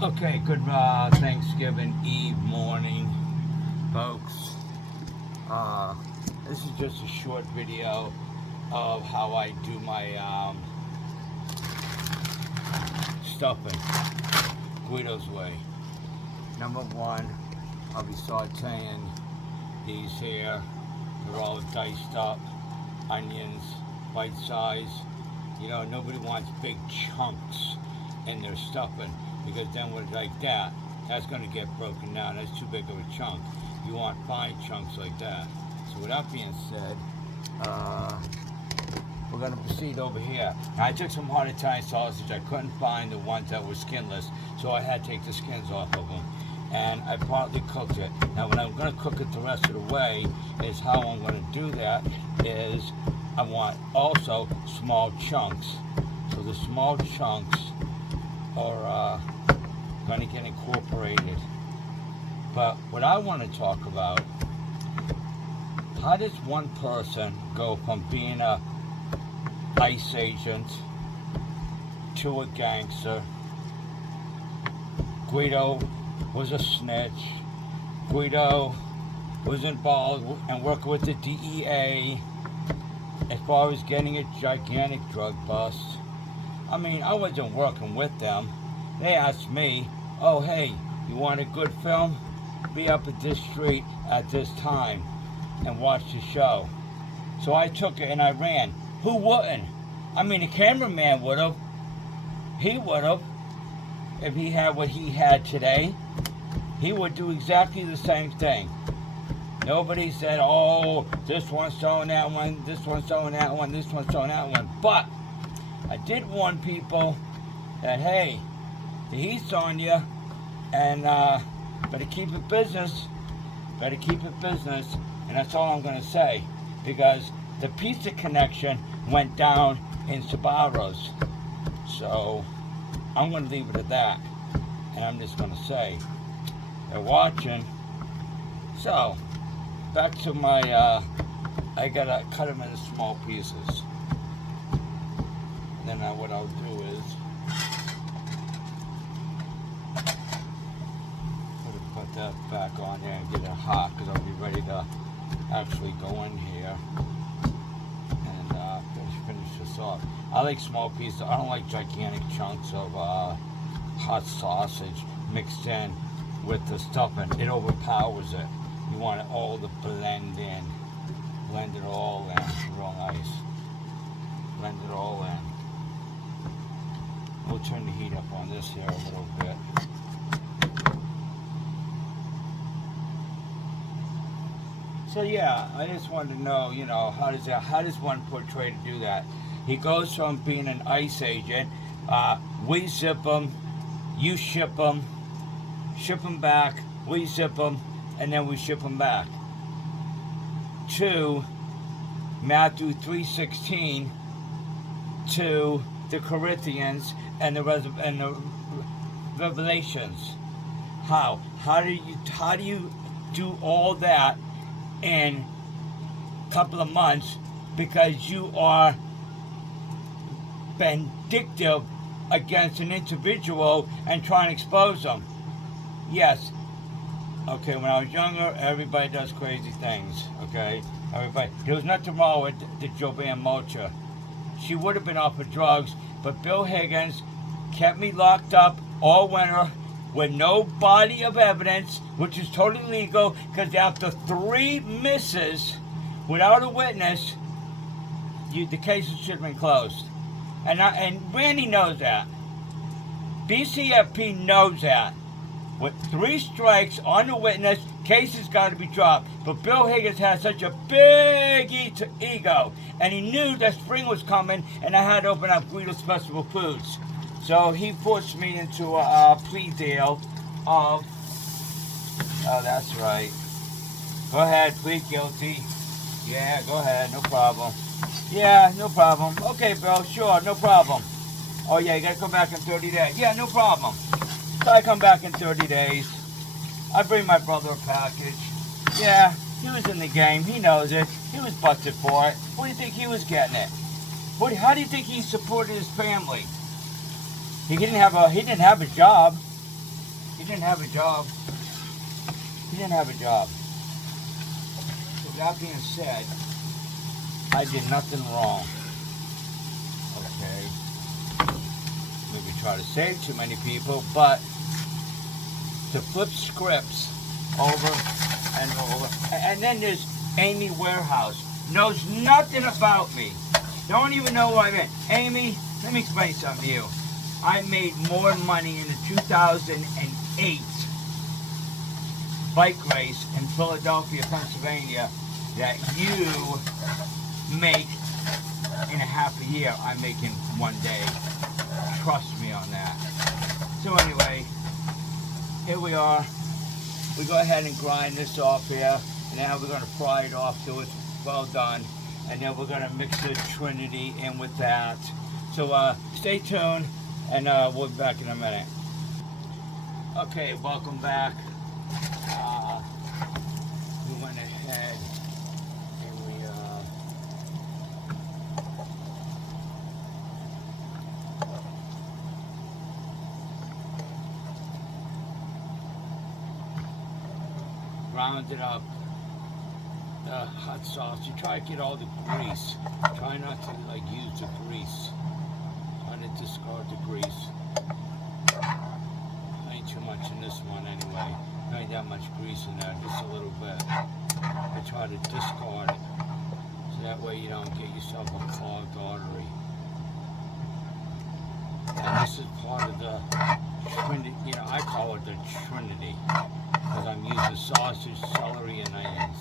Okay, good Thanksgiving Eve morning, folks. Uh, this is just a short video of how I do my stuffing, Guido's way. Number one, I'll be sauteing these here. They're all diced up, onions, bite size. You know, nobody wants big chunks in their stuffing because then with like that, that's going to get broken down. That's too big of a chunk. You want fine chunks like that. So with that being said, we're going to proceed over here. Now, I took some hard Italian sausage. I couldn't find the ones that were skinless, so I had to take the skins off of them. And I partly cooked it. Now, when I'm going to cook it the rest of the way, is how I'm going to do that is I want also small chunks. So the small chunks are going to get incorporated. But what I want to talk about, how does one person go from being a ICE agent to a gangster? Guido was a snitch. Guido was involved and working with the DEA as far as getting a gigantic drug bust. I mean, I wasn't working with them. They asked me, oh, hey, you want a good film? Be up at this street at this time and watch the show. So I took it and I ran. Who wouldn't? I mean, the cameraman would have. He would have. If he had what he had today, he would do exactly the same thing. Nobody said, oh, this one's throwing that one, this one's throwing that one, this one's throwing that one. But I did warn people that, hey, the heat's on you, and better keep it business. Better keep it business. And that's all I'm going to say. Because the pizza connection went down in Sabaros. So I'm going to leave it at that. And I'm just going to say, they're watching. So, back to my, I got to cut them into small pieces. And then what I'll do is, put that back on there and get it hot because I'll be ready to actually go in here and finish this off. I like small pieces. I don't like gigantic chunks of hot sausage mixed in with the stuffing. It overpowers it. You want it all to blend in. Blend it all in. Real nice. Blend it all in. We'll turn the heat up on this here a little bit. So yeah, I just wanted to know, you know, how does one portray to do that? He goes from being an ICE agent, we zip him, you ship him back, we zip him, and then we ship him back. To Matthew 3:16, to the Corinthians and the Revelations. How do you do all that in a couple of months because you are vindictive against an individual and trying to expose them? Yes. Okay, when I was younger, everybody does crazy things. Okay? Everybody. There was nothing wrong with the Joanne Mulcher. She would have been off of drugs, but Bill Higgins kept me locked up all winter with no body of evidence, which is totally legal, because after 3 misses without a witness, the case should have been closed. And Randy knows that. BCFP knows that. With 3 strikes on the witness, case has got to be dropped. But Bill Higgins had such a big ego, and he knew that spring was coming, and I had to open up Guido's Festival Foods. So he forced me into a plea deal of, oh, that's right. Go ahead, plead guilty. Yeah, go ahead, no problem. Yeah, no problem. Okay, Bill, sure, no problem. Oh, yeah, you got to come back in 30 days. Yeah, no problem. So I come back in 30 days. I bring my brother a package. Yeah, he was in the game. He knows it. He was busted for it. What do you think he was getting it? How do you think he supported his family? He didn't have a job. He didn't have a job. He didn't have a job. So that being said, I did nothing wrong. Okay. Maybe try to save too many people, but to flip scripts over and over. And then there's Amy Warehouse. Knows nothing about me. Don't even know who I'm in. Amy, let me explain something to you. I made more money in the 2008 bike race in Philadelphia, Pennsylvania that you make in a half a year. I make in one day. Trust me on that. So anyway, here we are. We go ahead and grind this off here. And now we're going to fry it off till it's well done. And then we're going to mix the Trinity in with that. So stay tuned, and we'll be back in a minute. Okay, welcome back. We went ahead and we ground it up. The hot sauce. You try to get all the grease. Try not to use the grease. Try to discard the grease. Ain't too much in this one anyway. Not that much grease in there, just a little bit. I try to discard it. So that way you don't get yourself a clogged artery. And this is part of the Trinity, I call it the Trinity. Because I'm using sausage, celery, and onions.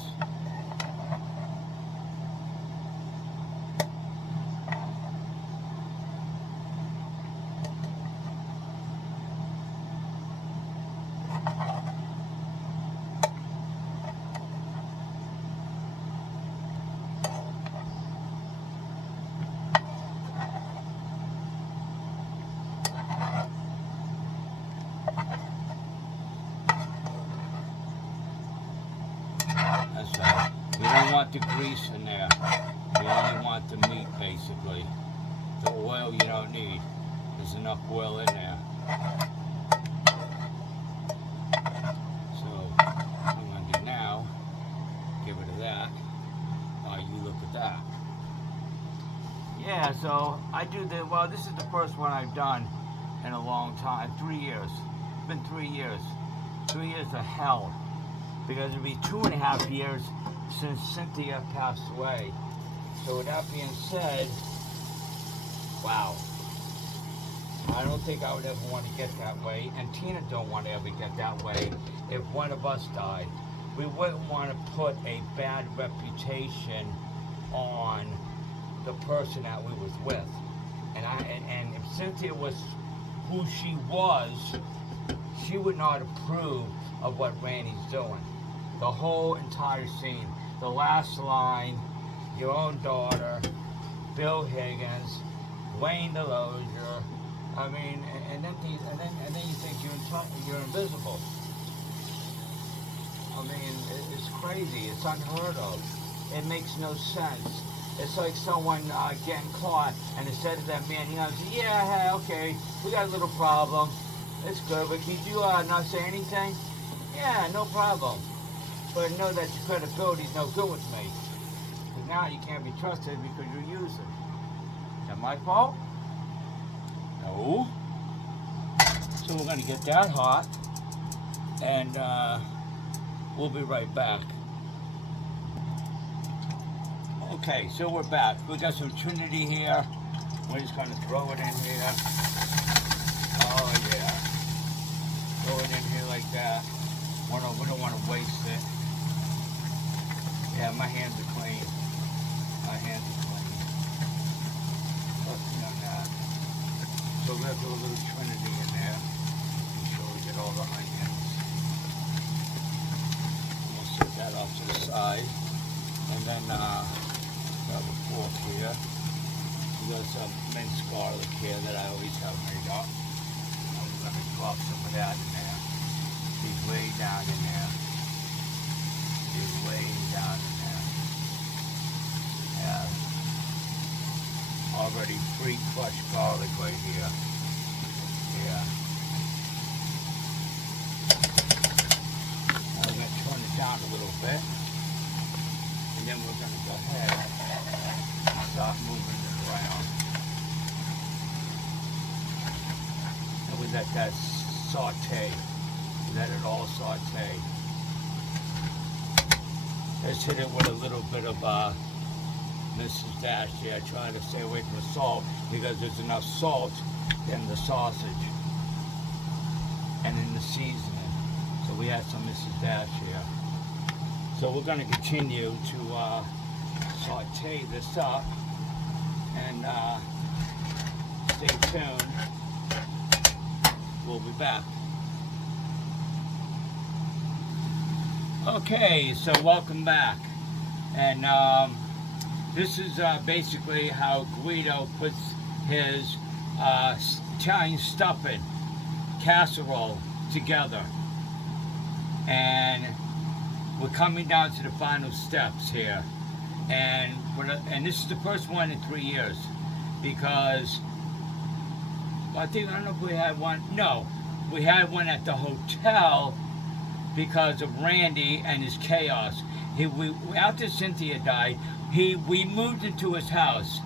That's right. You don't want the grease in there. You only want the meat, basically. The oil you don't need. There's enough oil in there. So, what I'm going to do now, get rid of that. You look at that. Yeah, so I do this is the first one I've done in a long time. 3 years. It's been 3 years. 3 years of hell. Because it'll be 2.5 years since Cynthia passed away. So with that being said, wow. I don't think I would ever want to get that way, and Tina don't want to ever get that way if one of us died. We wouldn't want to put a bad reputation on the person that we was with. And if Cynthia was who she was, she would not approve of what Randy's doing. The whole entire scene. The last line, your own daughter, Bill Higgins, Wayne DeLozier. I mean, and then you think you're invisible. I mean, it's crazy. It's unheard of. It makes no sense. It's like someone getting caught, and instead of that man, say, yeah, hey, okay, we got a little problem. It's good, but can you not say anything? Yeah, no problem. But know that your credibility's no good with me. Because now you can't be trusted because you're using. Is that my fault? No. So we're going to get that hot, and we'll be right back. Okay, so we're back. We got some Trinity here. We're just going to throw it in here. Oh yeah. Throw it in here like that. We don't want to waste it. Yeah, my hands are clean. My hands are clean. Trust me on that. So we're going to do a little Trinity in there. Make sure we get all the onions. We'll set that off to the side. And then, got a fork here. We got some minced garlic here that I always have made up. I'm going to drop some of that in there. He's way down in there. He's way down in there. Yeah. Already pre-crushed garlic right here. Yeah. little bit. And then we're going to go ahead and start moving it around. And we let that saute. Let it all saute. Let's hit it with a little bit of Mrs. Dash here. Trying to stay away from the salt because there's enough salt in the sausage and in the seasoning. So we have some Mrs. Dash here. So we're going to continue to saute this up and stay tuned. We'll be back. Okay, so welcome back. And this is basically how Guido puts his Italian stuffing casserole together. And we're coming down to the final steps here. And this is the first one in 3 years. Because I don't know if we had one. No, we had one at the hotel because of Randy and his chaos. After Cynthia died, we moved into his house.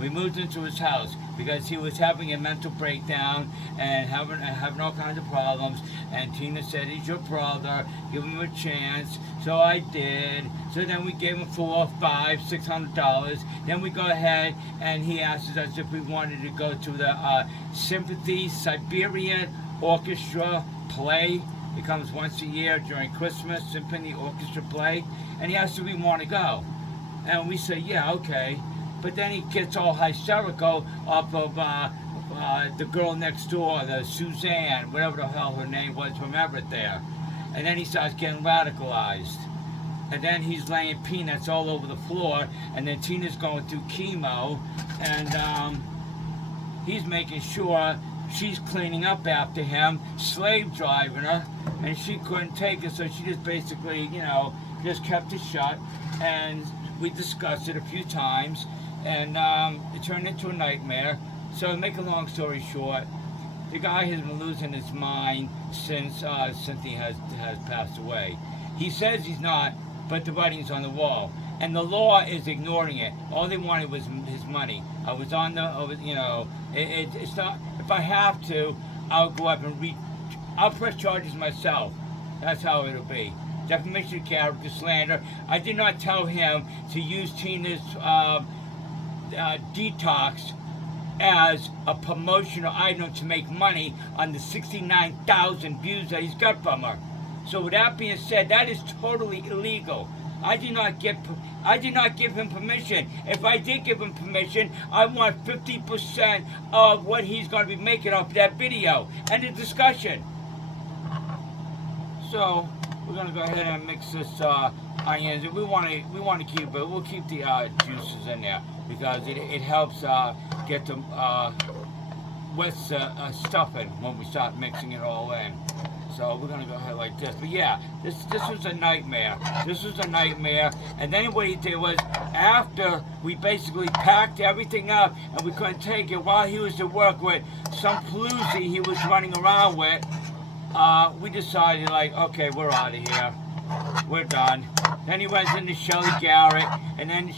We moved into his house because he was having a mental breakdown and having all kinds of problems. And Tina said, "He's your brother. Give him a chance." So I did. So then we gave him $400, $500, $600. Then we go ahead and he asked us if we wanted to go to the Sympathy Siberian Orchestra play. It comes once a year during Christmas, Symphony Orchestra play. And he asked if we want to go. And we said, yeah, okay. But then he gets all hysterical off of the girl next door, the Suzanne, whatever the hell her name was from Everett there. And then he starts getting radicalized. And then he's laying peanuts all over the floor. And then Tina's going through chemo. And he's making sure she's cleaning up after him, slave driving her. And she couldn't take it, so she just basically, just kept it shut. And we discussed it a few times. And it turned into a nightmare. So to make a long story short, the guy has been losing his mind since Cynthia has passed away. He says he's not, but the writing's on the wall. And the law is ignoring it. All they wanted was his money. It's not, if I have to, I'll go up and I'll press charges myself. That's how it'll be. Defamation of character, slander. I did not tell him to use Tina's detox as a promotional item to make money on the 69,000 views that he's got from her. So with that being said, that is totally illegal. I did not give him permission. If I did give him permission, I want 50% of what he's going to be making off that video and the discussion. So we're going to go ahead and mix this onions. We want to keep it. We'll keep the juices in there because it helps get the wet stuffing when we start mixing it all in. So we're gonna go ahead like this. But yeah, this was a nightmare. This was a nightmare. And then what he did was, after we basically packed everything up and we couldn't take it, while he was at work with some floozy he was running around with, we decided okay, we're out of here. We're done. Then he went into Shelley Garrett, and then he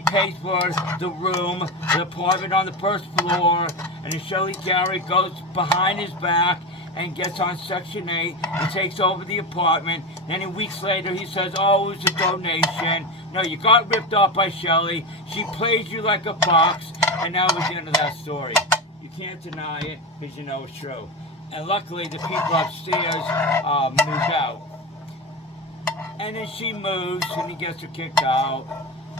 pays for the room, the apartment on the first floor, and then Shelley Garrett goes behind his back and gets on Section 8 and takes over the apartment. Then weeks later he says, oh, it was a donation. No, you got ripped off by Shelley. She plays you like a fox, and now we're the end of that story. You can't deny it because you know it's true. And luckily the people upstairs moved out. And then she moves and he gets her kicked out.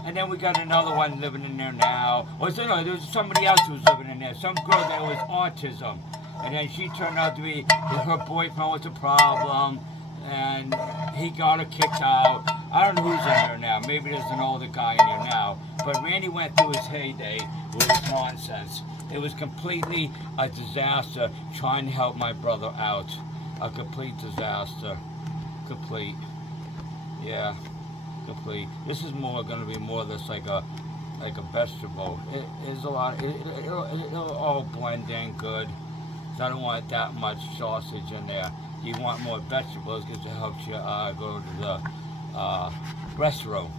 And then we got another one living in there now. No, there was somebody else who was living in there. Some girl that was autism. And then she turned out to be, her boyfriend was a problem. And he got her kicked out. I don't know who's in there now. Maybe there's an older guy in there now. But Randy went through his heyday with his nonsense. It was completely a disaster trying to help my brother out. A complete disaster. Complete. Yeah, complete. This is going to be more or less like a vegetable. It is a lot. It'll all blend in good. I don't want that much sausage in there. You want more vegetables because it helps you go to the restroom.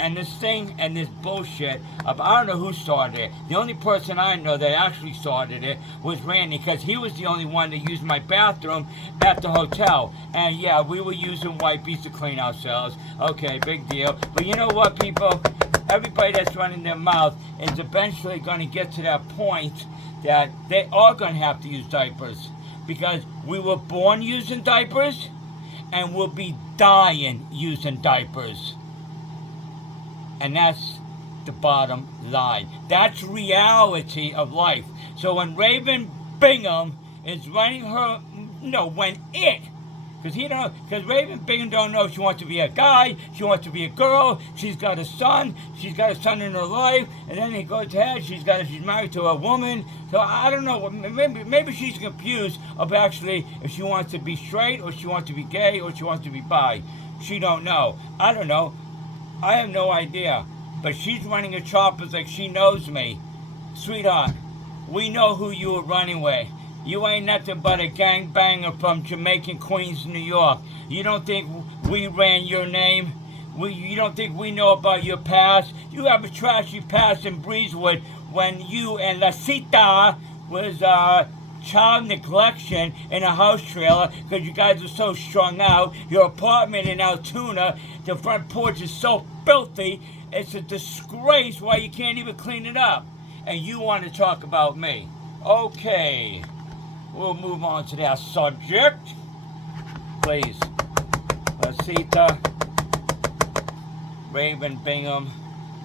And this thing and this bullshit, I don't know who started it. The only person I know that actually started it was Randy, because he was the only one that used my bathroom at the hotel. And yeah, we were using wipes to clean ourselves. Okay, big deal. But you know what, people? Everybody that's running their mouth is eventually going to get to that point that they are going to have to use diapers. Because we were born using diapers, and we'll be dying using diapers. And that's the bottom line. That's reality of life. So when Raven Bingham is running her, because Raven Bingham don't know if she wants to be a guy, she wants to be a girl, she's got a son in her life, and then he goes ahead, she's married to a woman. So I don't know, maybe she's confused of actually if she wants to be straight, or she wants to be gay, or she wants to be bi. She don't know. I don't know. I have no idea. But she's running her choppers like she knows me. Sweetheart, we know who you were running with. You ain't nothing but a gangbanger from Jamaican Queens, New York. You don't think we ran your name? You don't think we know about your past? You have a trashy past in Breezewood when you and La Cita was child neglection in a house trailer because you guys are so strung out. Your apartment in Altoona, the front porch is so filthy, it's a disgrace why you can't even clean it up. And you want to talk about me. Okay, we'll move on to that subject. Please, Lasita, Raven Bingham,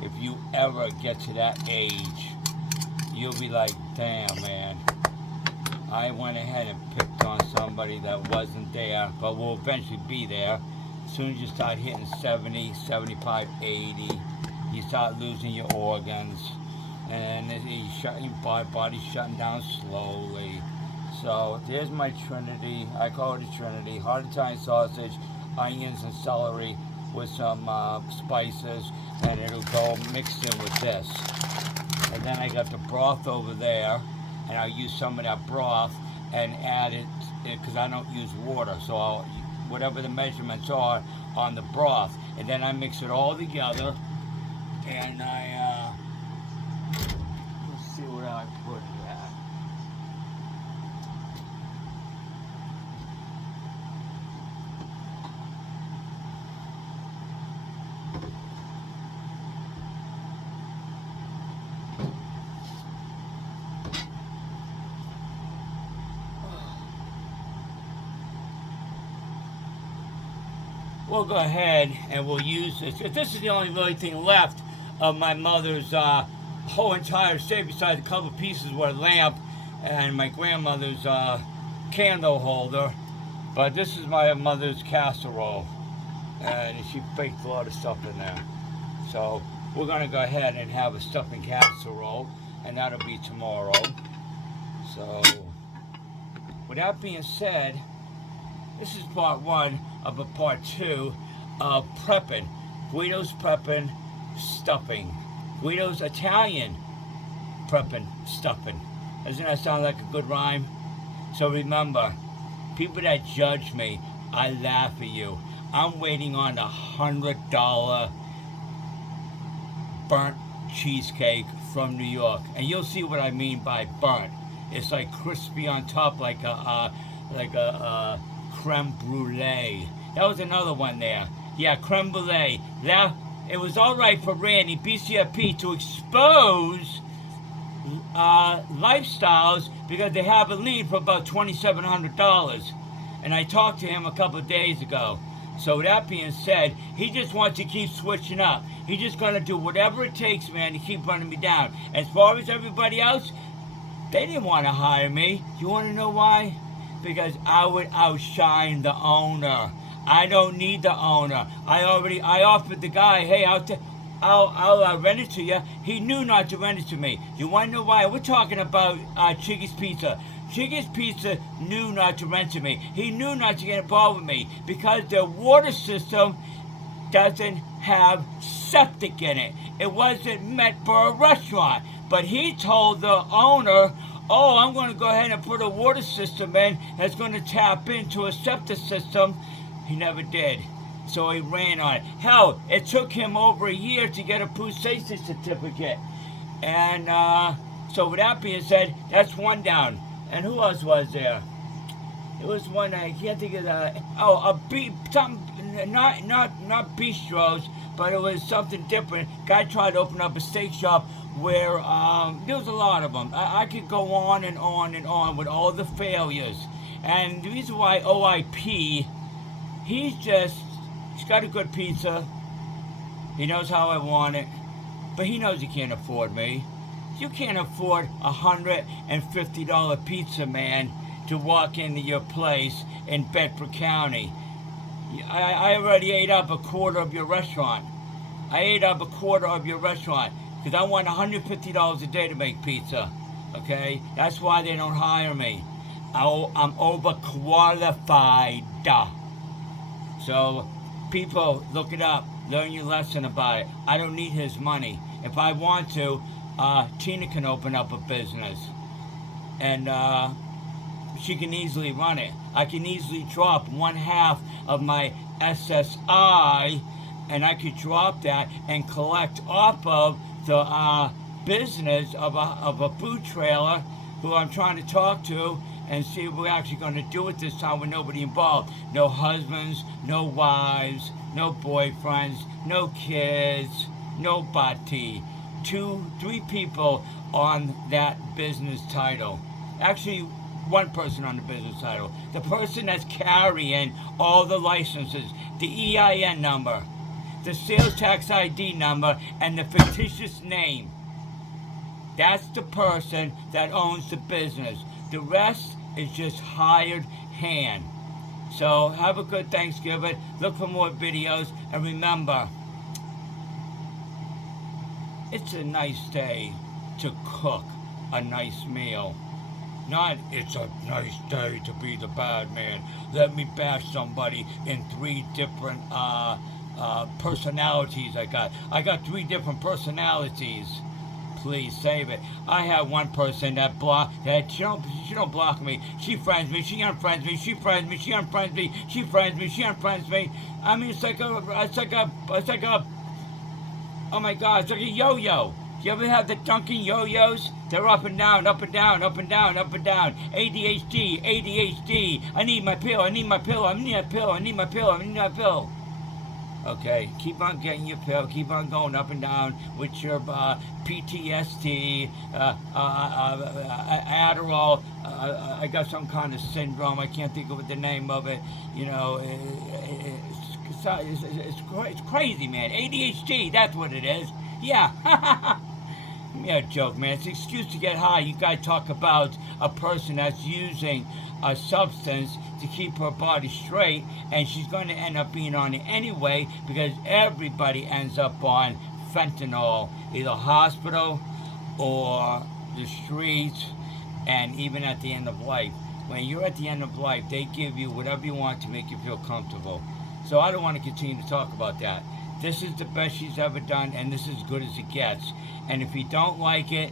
if you ever get to that age, you'll be like, damn, man. I went ahead and picked on somebody that wasn't there, but will eventually be there. As soon as you start hitting 70, 75, 80, you start losing your organs, and your body's shutting down slowly. So there's my Trinity. I call it a Trinity. Heart Italian sausage, onions and celery with some spices, and it'll go mixed in with this. And then I got the broth over there, and I'll use some of that broth and add it, because I don't use water, so whatever the measurements are on the broth, and then I mix it all together, and let's see what I put here. We'll go ahead and we'll use this. This is the only really thing left of my mother's whole entire set, besides a couple pieces with a lamp and my grandmother's candle holder. But this is my mother's casserole, and she baked a lot of stuff in there. So we're going to go ahead and have a stuffing casserole, and that'll be tomorrow. So with that being said, this is part one of a part two of prepping. Guido's prepping stuffing. Guido's Italian prepping stuffing. Doesn't that sound like a good rhyme? So remember, people that judge me, I laugh at you. I'm waiting on the $100 burnt cheesecake from New York. And you'll see what I mean by burnt. It's like crispy on top, like a creme brulee. That was another one there. Yeah, creme brulee. That, it was all right for Randy, BCFP, to expose lifestyles because they have a lead for about $2,700. And I talked to him a couple of days ago. So with that being said, he just wants to keep switching up. He's just going to do whatever it takes, man, to keep running me down. As far as everybody else, they didn't want to hire me. You want to know why? Because I would outshine the owner. I don't need the owner. I offered the guy, hey, I'll rent it to you. He knew not to rent it to me. You want to know why? We're talking about Chiggy's Pizza. Chiggy's Pizza knew not to rent to me. He knew not to get involved with me because their water system doesn't have septic in it. It wasn't meant for a restaurant. But he told the owner oh, I'm going to go ahead and put a water system in that's going to tap into a septic system. He never did. So he ran on it. Hell, it took him over a year to get a food safety certificate. And so with that being said, that's one down. And who else was there? It was one, I can't think of that. Oh, something, not bistros, but it was something different. Guy tried to open up a steak shop where there was a lot of them. I could go on and on and on with all the failures. And the reason why OIP, he's got a good pizza. He knows how I want it. But he knows he can't afford me. You can't afford $150 pizza, man, to walk into your place in Bedford County. I already ate up a quarter of your restaurant. I ate up a quarter of your restaurant because I want $150 a day to make pizza. Okay? That's why they don't hire me. I'm overqualified. So, people, look it up. Learn your lesson about it. I don't need his money. If I want to, Tina can open up a business. And she can easily run it. I can easily drop 1/2 of my SSI, and I could drop that and collect off of the business of a food trailer who I'm trying to talk to and see what we're actually going to do it this time with nobody involved. No husbands, no wives, no boyfriends, no kids, nobody. 2-3 people on that business title. Actually, one person on the business title. The person that's carrying all the licenses, the EIN number, the sales tax ID number, and the fictitious name. That's the person that owns the business. The rest is just hired hand. So have a good Thanksgiving. Look for more videos. And remember, it's a nice day to cook a nice meal. Not, it's a nice day to be the bad man. Let me bash somebody in 3 different personalities I got. I got 3 different personalities. Please save it. I have one person that she don't block me. She friends me. She unfriends me. She friends me. She unfriends me. She friends me. She unfriends me. I mean, it's like a, oh my God, it's like a yo-yo. You ever have the Dunkin' yo-yos? They're up and down, up and down, up and down, up and down. ADHD, ADHD. I need my pill, I need my pill, I need my pill, I need my pill, I need my pill. Okay, keep on getting your pill, keep on going up and down with your PTSD, Adderall. I got some kind of syndrome, I can't think of the name of it. You know, it's crazy, man. ADHD, that's what it is. Yeah. Yeah, joke, man. It's an excuse to get high. You guys talk about a person that's using a substance to keep her body straight, and she's going to end up being on it anyway because everybody ends up on fentanyl, either hospital or the streets, and even at the end of life. When you're at the end of life, they give you whatever you want to make you feel comfortable. So I don't want to continue to talk about that. This is the best she's ever done, and this is as good as it gets. And if you don't like it,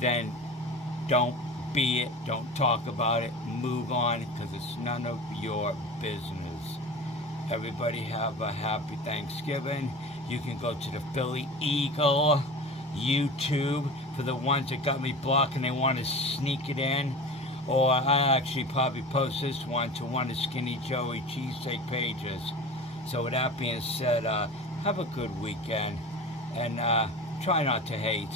then don't be it. Don't talk about it. Move on, because it's none of your business. Everybody have a happy Thanksgiving. You can go to the Philly Eagle YouTube for the ones that got me blocked and they want to sneak it in. Or I actually probably post this one to one of Skinny Joey cheesesteak pages. So with that being said, have a good weekend and try not to hate.